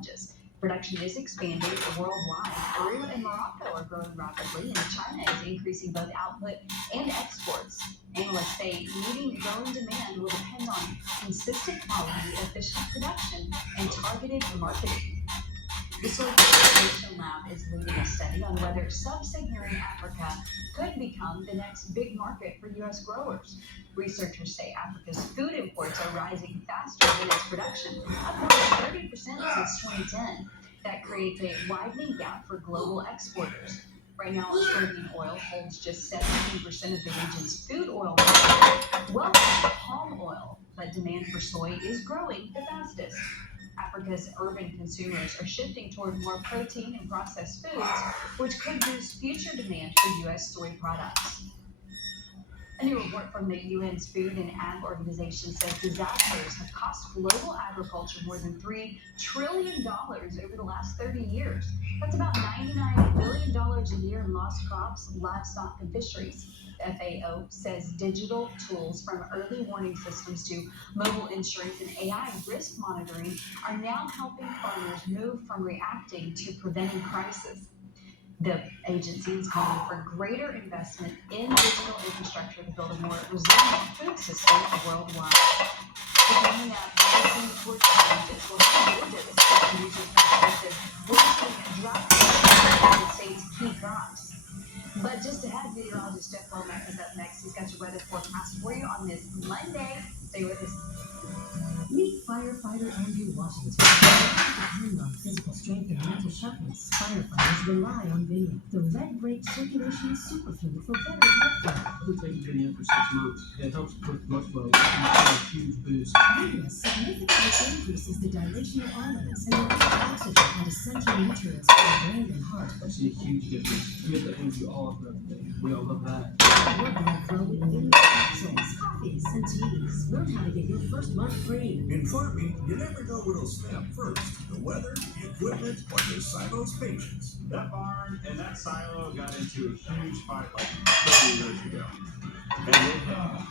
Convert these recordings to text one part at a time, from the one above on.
challenges. Production is expanding worldwide. Peru and Morocco are growing rapidly, and China is increasing both output and exports. Analysts say meeting growing demand will depend on consistent quality, efficient production, and targeted marketing. The Soy Innovation Lab is leading a study on whether sub-Saharan Africa could become the next big market for U.S. growers. Researchers say Africa's food imports are rising faster than its production, up more than 30% since 2010. That creates a widening gap for global exporters. Right now, soybean oil holds just 17% of the region's food oil market, well below palm oil, but demand for soy is growing the fastest. Africa's urban consumers are shifting toward more protein and processed foods, which could boost future demand for U.S. soy products. A new report from the UN's Food and Ag Organization says disasters have cost global agriculture more than $3 trillion over the last 30 years. That's about $99 billion a year in lost crops, livestock, and fisheries. The FAO says digital tools from early warning systems to mobile insurance and AI risk monitoring are now helping farmers move from reacting to preventing crisis. The agency is calling for greater investment in digital infrastructure to build a more resilient food system worldwide. Depending on rising import challenges will have Georgia is taking users perspective, boosting drought in the United States' key crops. But just ahead, meteorologist Jeff Womack is up next. He's got your weather forecast for you on this Monday. Stay with us. Meet firefighter Andrew Washington. Depend on physical strength and mental sharpness. Firefighters rely on video. The Red Grape Circulation Superfood for better blood flow. We've taken video for 6 months. It helps with blood flow. It's a huge boost. Video significantly increases the dilation of arteries and releases oxygen and essential nutrients for the brain and heart. I've seen a huge difference. You get the energy all throughout the day. We all love that. Your blood flow with video capsules, coffees, and teas. Learn how to get your first month free. In farming, you never know what'll snap first. The weather, the equipment, or the silo's patience. That barn and that silo got into a huge fight like 30 years ago. And they have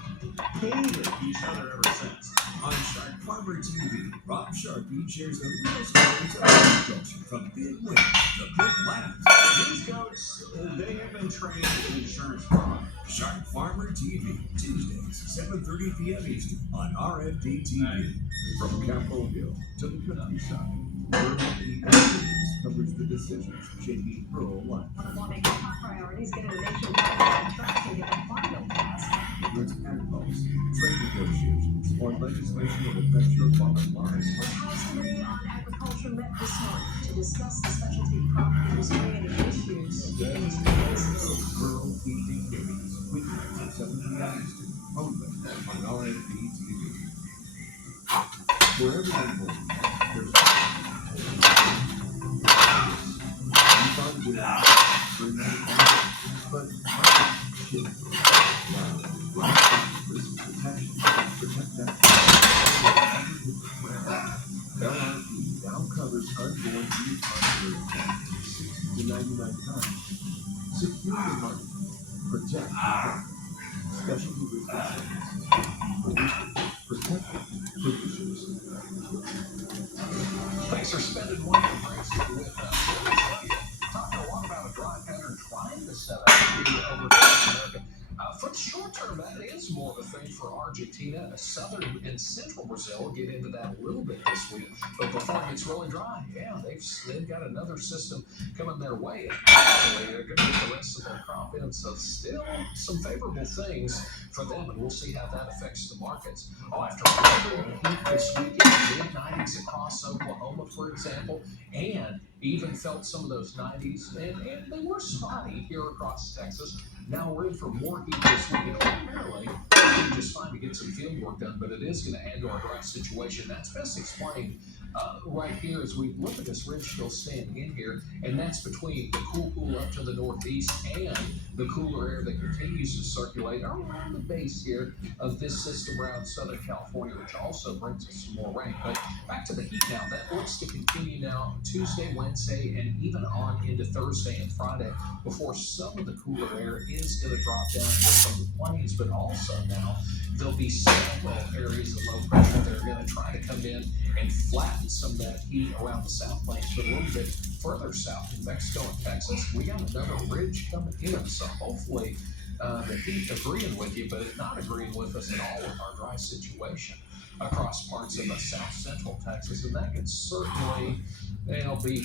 hated each other ever since. On Shark Farmer TV, Rob Sharkey shares the real stories of agriculture from big wins to big laughs. These goats, they have been trained in insurance fraud. Shark Farmer TV, Tuesdays, 7:30 p.m. Eastern on RFD TV. From Capitol Hill to the countryside, RFD covers the decisions shaping rural life. Want to make your top priorities, get a nationwide contract and get that farm bill passed. Whether it's ag policy, trade negotiations, or legislation that affects your bottom line. House Committee on Agriculture met this morning to discuss the specialty crop industry and the issues in its faces. Rural Evening News, weeknights at 7 p.m. Eastern, only on RFD TV. Wherever they work, there's you find it out, bring it on, but shit, risk protection, protect that. LRP now covers unborn youth under 60 to 99 times. Secure your money. Protect your family. Specialty risk insurance. Producers. Thanks for spending one of your breaks with us. Talking a lot about a dry pattern trying to set up the over South America. For the short term, that is more of a thing for Argentina. Southern and central Brazil will get into that a little bit this week. But before it gets really dry, yeah, they've got another system coming their way. And probably they're going to get the rest of their crop in. So still some favorable things for them, and we'll see how that affects the markets. Oh, after a heat this weekend, mid-90s across Oklahoma, for example, and even felt some of those 90s, and they were spotty here across Texas. Now we're in for more heat this week, and ordinarily we're just fine to get some field work done, but it is going to add to our dry situation. That's best explained right here as we look at this ridge still standing in here, and that's between the cool up to the northeast and the cooler air that continues to circulate around the base here of this system around Southern California, which also brings us some more rain. But back to the heat now. That looks to continue now Tuesday, Wednesday, and even on into Thursday and Friday before some of the cooler air is going to drop down here from the plains, but also now there'll be several areas of low pressure that are going to try to come in and flatten some of that heat around the South Plains. But a little bit further south in Mexico and Texas, we got another ridge coming in. So hopefully the heat agreeing with you, but not agreeing with us at all with our dry situation across parts of the south central Texas, and that could certainly be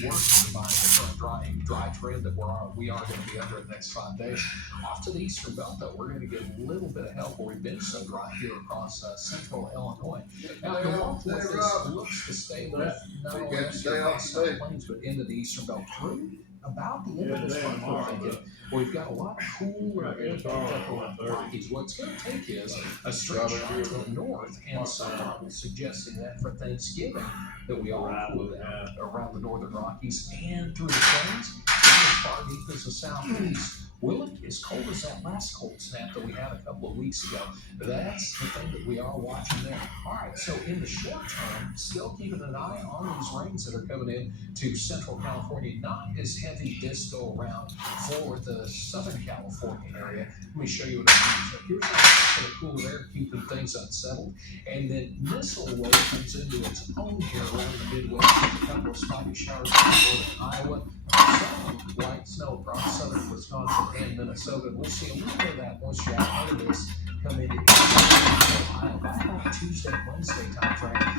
worsened by the current dry trend that we are going to be under the next 5 days. Off to the eastern belt, though, we're going to get a little bit of help where we've been so dry here across central Illinois. Now, the walk with this looks to stay with not only us here across the South Plains, but into the eastern belt through about the end of this month. We're thinking we've got a lot of cooler air built up around the Rockies. What it's going to take is a straight shot to the north, and some are suggesting that for Thanksgiving that we all cool down around the northern Rockies and through the plains, as far deep as the southeast. Will it be as cold as that last cold snap that we had a couple of weeks ago? That's the thing that we are watching there. All right, so in the short term, still keeping an eye on these rains that are coming in to central California. Not as heavy this go around for the southern California area. Let me show you what I mean. So here's that sort of cool air keeping things unsettled. And then missile wave comes into its own here around the Midwest. There's a couple of spotty showers in Iowa. Some light snow across southern Wisconsin and Minnesota. We'll see a little bit of that moisture out of this come into Ohio by about Tuesday, Wednesday timeframe.